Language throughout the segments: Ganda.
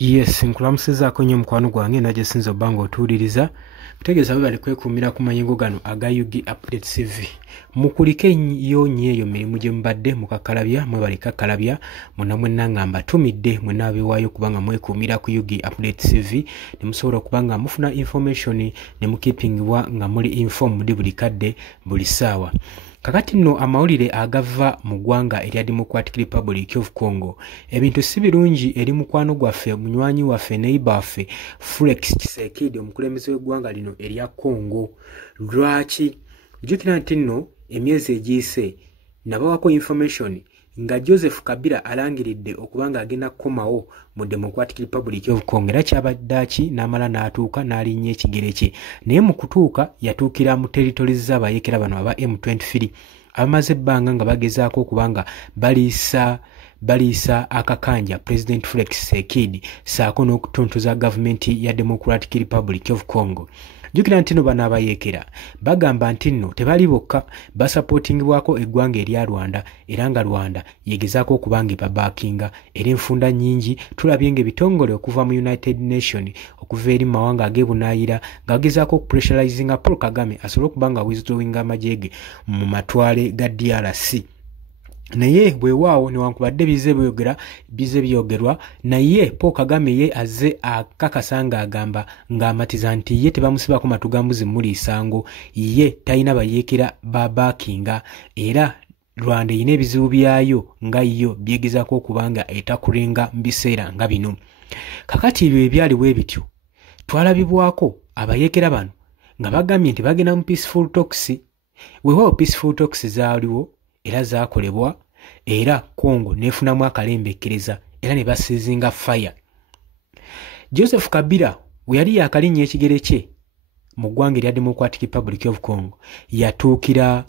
Yes, nkulamusizaako nnyo mukwano gwange naje sinza obbanga otuwuliriza kutegeeza bwe bali kwekumira ku mayingo gano aga UG Update TV. Mukulike nnyo eyo mirimu gye mubadde mukakalabya mwe bali kakalabya mwenna mwenna nga mbatumidde mwenna abeewaayo kubanga mwekuumira ku UG Update TV ne musobola okubanga mufuna information ne mukipingibwa nga muli informed buli kadde buli ssaawa. Kakati nno amawulire agava mu ggwanga erya Democratic Republic of Congo ebintu si birungi eri mukwano gwaffe munywanyi waffe neighbor waffe Felix Tshisekedi omukulembeze w'eggwanga lino erya Congo. Lwaki? Jjukira nti nno emyezi egiyise nabawako information nga Joseph Kabila alangiridde okubanga agenda kukomawo mu Democratic Republic of Congo era kyabaddaaki n'amala n'atuuka n'alinnya ekigere kye naye mu kutuuka yatuukira mu territories z'abayeekera bano aba M23 abamaze ebbanga nga bagezaako okubanga baliisa akakanja President Felix Tshisekedi saako n'okutontoza gavumenti ya Democratic Republic of Congo. Jjukira nti nno bano abayeekera bagamba nti nno tebali bokka basapootingibwako eggwanga erya Rwanda era nga Rwanda yegezaako okubanga ebabaakinga era enfunda nnyingi tulabye ng'ebitongole okuva mu United Nations okuva eri mu mawanga ag'ebunaayira nga bagezaako okupressurizinga Paul Kagame asobole okubanga withdrawinga amagye ge mu matwale ga DRC. Naye bwewaawo newankubadde bize byogerwa naye Paul Kagame ye azze akakasa ng'agamba ng'amatiza nti ye tebamusibako matugambuzi muli isango ye talina bayeekera babaakinga era Rwanda erina ebizibu byayo nga yo byegezaako okubanga etakulenga mu biseera nga bino. Kakati ebyo ebyaliwo ebityo twalabibwako abayeekera bano nga bagambye nti bagenda mu peaceful talks. Weewaawo peaceful talks zaaliwo era zaakolebwa era Congo nefunamu akalembekereza era ne basizinga fire. Joseph Kabila we yali yakalinnya ekigere kye mu ggwanga erya Democratic Republic of Congo yatuukira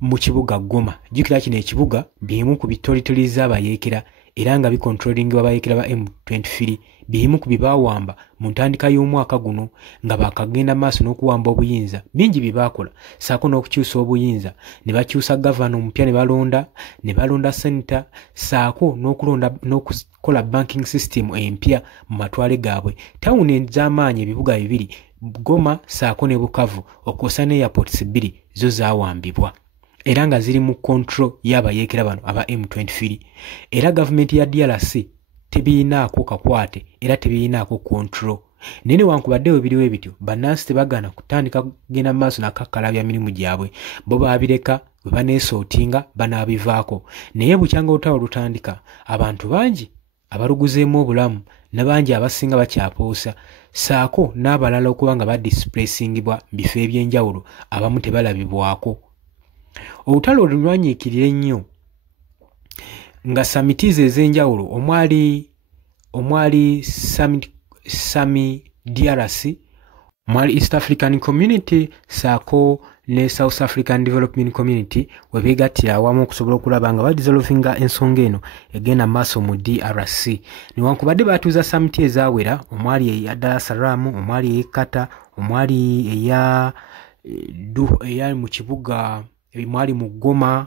mu kibuga Goma. Jjukira kino ekibuga bimu ku bitolitoli z'abayeekera era nga bikontrolingibwa abayeekera ba M23 bimu ku bibaawamba mu ntandika y'omwaka guno nga bakagenda maaso n'okuwamba obuyinza bingi bye baakola saako n'okukyusa obuyinza ne bakyusa gavana omupya ne balonda senator saako n'okukola banking system empya mu matwale gaabwe. Tawuni ez'amaanyi ebibuga bibiri Goma saako ne Bukavu okwosa ne airports bbiri zo zaawambibwa era nga ziri mu control y'abayeekera bano aba M23 era gavumenti ya DRC tebiyinaako kakwate era tebiyinaako control. Naye newankubadde we biriwo ebityo bannansi tebagana kutandika kugenda maaso nakakkalabya mirimu gyabwe bo baabireka bwe baneesootinga banaabivaako naye bukyanga olutalo lutandika abantu bangi abaluguzeemu obulamu nabangi abasinga bakyapoosa saako n'abalala okuba nga badisplacingibwa mu bifo eby'enjawulo abamu tebalabibwako. Olutalo olunwanyiikirire ennyo nga samitize ez'enjawulo omwali Sami DRC, omwali East African Community saako ne South African Development Community we beegattira awamu okusobola okulaba nga badissolvinga ensonga eno egenda maaso mu DRC. Newankubadde baatuuza samiti ezaawera omwali eya Dar es Salaam, omwali ey'Ekata, omwali eya mu kibuga mwali mu Goma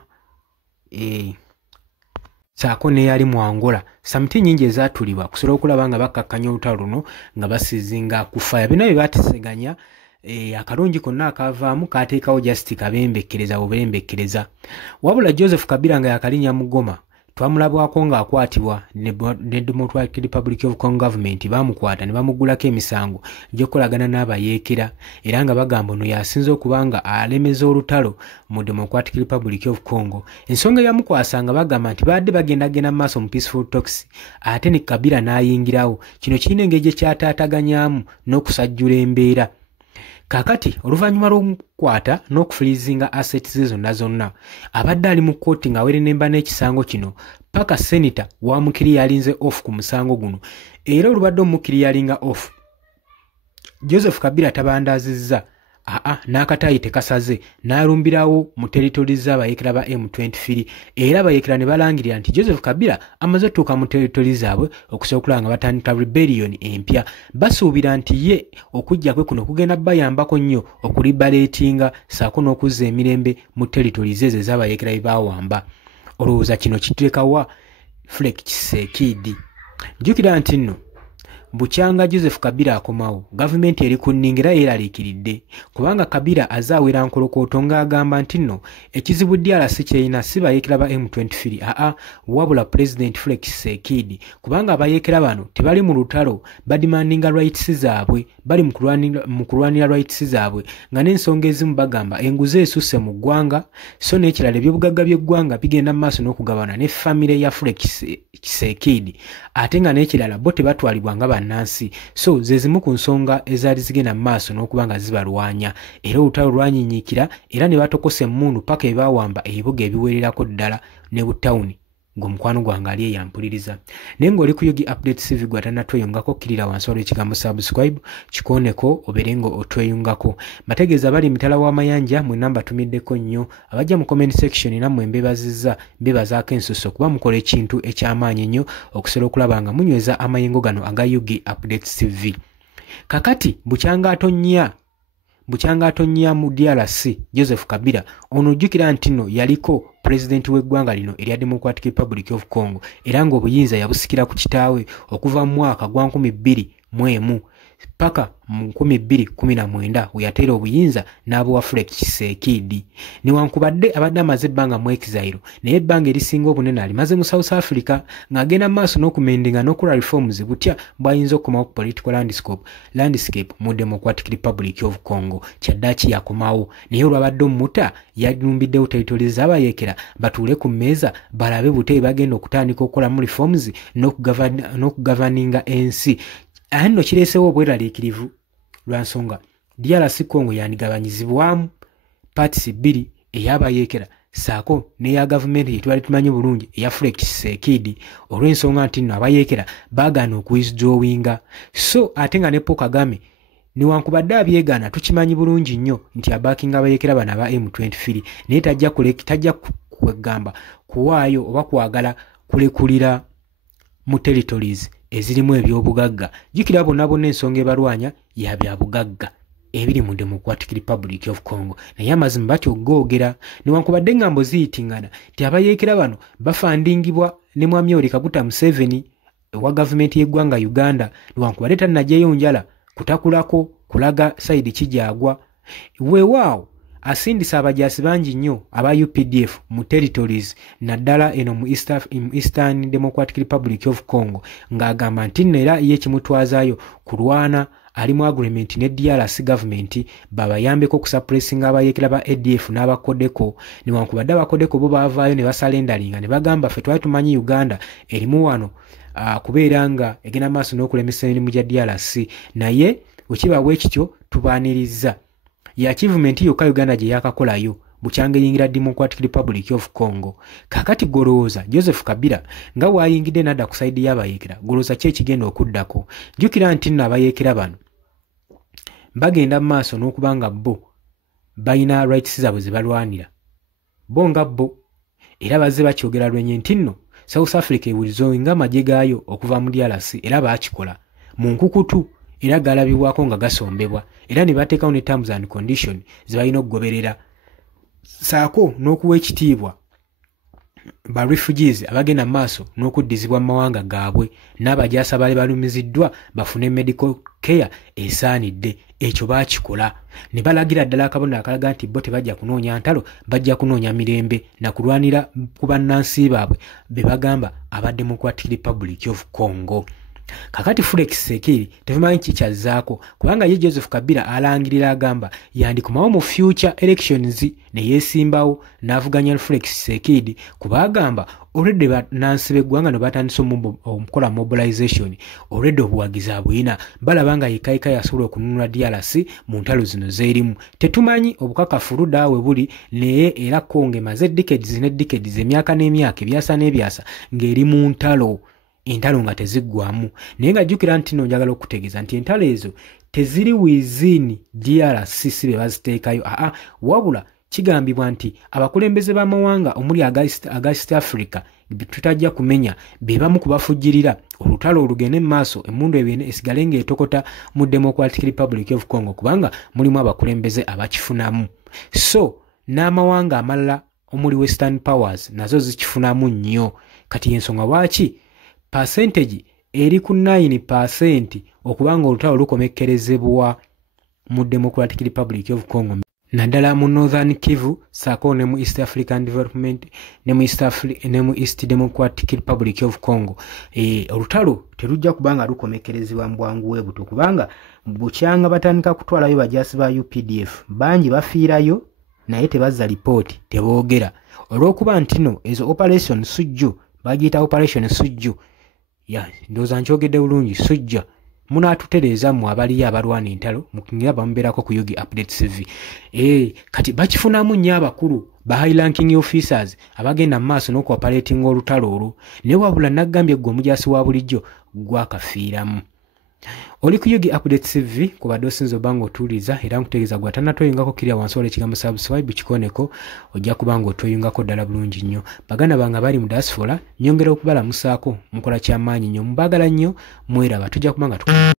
saako n'eyali mu Angola. Samiti nnyingi ezaatulibwa kusobola okulaba nga bakkakkanya olutalo luno nga basizinga ku faya. Byonna bye baateseganya akalungi konna akavaamu kaateekawo just kabembekkereza obulembekkereza. Wabula Joseph Kabila nga yakalinnya mu Goma twamulabwako ng'akwatibwa ne Democratic Republic of Congo government baamukwata ne bamuggulako emisango gy'okukolagana n'abayeekera era nga bagamba ono yasinze okuba nga alemeza olutalo mu Democratic Republic of Congo. Ensonga eyamukwasa nga bagamba nti badde bagendagenda mu maaso mu peaceful talks ate ne Kabila n'ayingirawo. Kino kirina engeri gye kyataataganyaamu n'okusajjula embeera. Kakati oluvannyuma lw'omukwata n'okufirizinga assets ze zonna abadde ali mu kkooti ng'awere nemba n'ekisango kino paka senator wamukiri yalinze off ku musango guno era olubadde omukiri yalinga off Joseph Kabila tabandaazizza n'akataayi tekasaze n'alumbirawo mu territories z'abayeekera ba M23 era abayeekera ne balangirira nti Joseph Kabila amaze otuuka mu territories zaabwe okusobola okulaba nga batandika rebellion empya. Basuubira nti ye okujja kwe kuno kugenda bayambako nnyo okulibaleetinga saako n'okuzza emirembe mu territories ezo ez'abayeekera bye baawamba. Olowooza kino kitulekawa Felix Tshisekedi? Jjukira nti nno bukyanga Joseph Kabila akomawo gavumenti eri kunningira yeraliikiridde kubanga Kabila azaawera nkolokooto ng'agamba nti nno ekizibu DRC kyeyina si bayeekera ba M23 wabula President Felix Tshisekedi kubanga abayeekera bano tebali mu lutalo badimandinga rights zaabwe bali mu kulwanira rights zaabwe nga n'ensonga ezimu bagamba enguzi esusse mu ggwanga so n'ekirala ebyobugagga by'eggwanga bigenda mu maaso n'okugabana ne famire ya Felix Tshisekedi ate nga n'ekirala bo tebatwalibwa nga bannansi so ze zimu ku nsonga ezaali zigenda mu maaso n'okubanga zibalwanya era olutalo lwanyinyikira era ne batokose emmundu paka ebawamba ebibuga ebiwererako ddala ne butawuni ng'omukwano gwange ali eyampuliriza naye ng'oli ku Yugi Updates TV gwe atanatweyungako kkirira wansi waliwo ekigambo subscribe kikooneko obeere ng'otweyungako mbategeeza bali emitala w'amayanja mwenna mbatumiddeko nnyo abajja mu comment section nammwe mbebazaako ensuso kuba mukola ekintu eky'amaanyi ennyo okusobola okulaba nga munyweza amayengo gano aga Yugi Updates TV kakati bukyanga atonnya mu DRC Joseph Kabila ono ojjukira nti nno yaliko president w'eggwanga lino erya Democratic Republic of Congo era ng'obuyinza yabusikira ku kitaawe okuva mu mwaka gwa 2001 paka mu 2019 we yateera obuyinza n'abuwa Felix Tshisekedi newankubadde abadde amaze ebbanga mu exile naye ebbanga erisinga obunene alimaze mu South Africa ng'agenda mu maaso n'okumendinga n'okola reforms butya bw'ayinza okukomawo ku political landscape mu Democratic Republic of Congo kyaddaaki yakomawo naye olwabadde omuta yalumbiddewo territories z'abayeekera batuule ku mmeeza balabe buteeyi bagenda okutandika okukolamu reforms n'okugavaninga ensi nno kireesewo obweraliikirivu lwa nsonga DRC Congo yandigabanyizibwamu parts bbiri ey'abayeekera saako n'eya gavumenti yetwali tumanyi bulungi eya Felix Tshisekedi olw'ensonga nti nno abayeekera baagaana okuwithdrawinga so ate nga ne Paul Kagame newankubadde abyegaana tukimanyi bulungi nnyo nti abaakinga abayeekera bano aba M23 naye tajja kwegamba kuwaayo oba kwagala kulekulira mu territories ezirimu ebyobugagga jjukira bonna ensonga ebalwanya ya bya bugagga ebiri mu Democratic Republic of Congo naye amazima batyo googera newankubadde engambo ziyitingana nti abayeekera bano bafandingibwa ne Mwami Yoweri Kaguta Museveni wa gavumenti y'eggwanga Uganda newankubadde tannajjayo njala kutakulako kulaga sayidi kijagwa weewaawo asindisa abajaasi bangi nnyo aba UPDF mu territories naddala eno mu Eastern Democratic Republic of Congo ng'agamba nti nno era ye kimutwazaayo kulwana ali mu agreement ne DRC government babayambeko okusuppressinga abayeekera ba ADF n'abakodeko newankubadde abakodeko bo baavaayo ne basalendalinga ne bagamba ffe twali tumanyi Uganda erimu wano kubeera nga egenda maaso n'okulemesa emirimu gya DRC naye wekiba bwekityo tubaaniriza ya achievement yokka Uganda gye yakakolayo bukyanga yingira Democratic Republic of Congo kakati golooza Joseph Kabila nga waayingidde nadda ku side y'abayeekera golooza ki ekigenda okuddako jjukira nti nno abayeekera bano bagenda mu maaso n'okubanga bo balina rights zaabwe ze balwanira bo nga bo era bazze bakyogera lwenye nti nno South Africa ewulizowinga amagye gaayo okuva mu DRC era baakikola mu nkukutu era galabibwako nga gasombebwa era ne bateekawo ne terms and condition ze balina okugoberera saako n'okuwa ekitiibwa ba refugees abagenda maaso n'okuddizibwa mu mawanga gaabwe n'abajaasi abaali balumiziddwa bafune medical care esaanidde ekyo baakikola ne balagira ddala akabonero akalaga nti bo tebajja kunoonya ntalo bajja kunoonya mirembe na kulwanira ku bannansi baabwe be bagamba aba Democratic Republic of Congo kakati Felix Tshisekedi tevumanyi kikyazzaako kubanga ye Joseph Kabila alangirira agamba yandikumawo mu future elections ne yeesimbawo n'avuganya Felix Tshisekedi kuba agamba already bannansi b'eggwanga ne batandise omukola mobilization already obuwagizi abuyina balaba nga yekayika yasobola okununula DRC mu ntalo zino zeerimu tetumanyi obukakafu ludaawe buli naye era Congo emaze decades emyaka n'emyaka ebyasa n'ebyasa ng'eri mu ntalo entalo nga teziggwamu naye nga jjukira nti nno njagala okutegeeza nti entalo ezo teziri within DRC si be baziteekayo wabula kigambibwa nti abakulembeze b'amawanga omuli East Africa tutajja kumenya be bamu kubafujjirira olutalo olugende mu maaso emmundu ebine esigale ng'etokota mu Democratic Republic of Congo kubanga mulimu abakulembeze abakifunamu so n'amawanga amalala omuli Western powers nazo zikifunamu nnyo kati y'ensonga lwaki percentage eri ku 9% okubanga olutalo lukomekkerezebwa mu Democratic Republic of Congo naddala mu Northern Kivu saako ne mu East African Development ne mu East Democratic Republic of Congo. Olutalo terujja kubanga lukomekkerezebwa mu bwangu bwebuto kubanga bukyanga batandika kutwalayo bajaasi ba UPDF bangi bafiirayo naye tebazza lipooti teboogera olw'okuba ntino ezo operation sujju bagiyita operation sujju ndowooza nkyogedde bulungi sujja munaatutereeza mu abaliyo abalwana entalo mukingira bamubeerako ku Yugi Updates TV. Kati bakifunamu nnyo abakulu ba high ranking officers abagenda mu maaso n'okuoperating olutalo olwo naye wabula naggambye gwe omujaasi wa bulijjo gwakafiiramu. Oli ku Yugi Updates TV kubadde osinza obanga otuuliza era nkutegeeza gwe atannatweyungako kirya wansi wala ekigambo subscribe kikoneko ojja kubanga otweyungako ddala bulungi nnyo. Baganda bange abali mu diaspora nyongera okubalamusaako mukola kyamaanyi nnyo mubagala nnyo mweraba tujja kubanga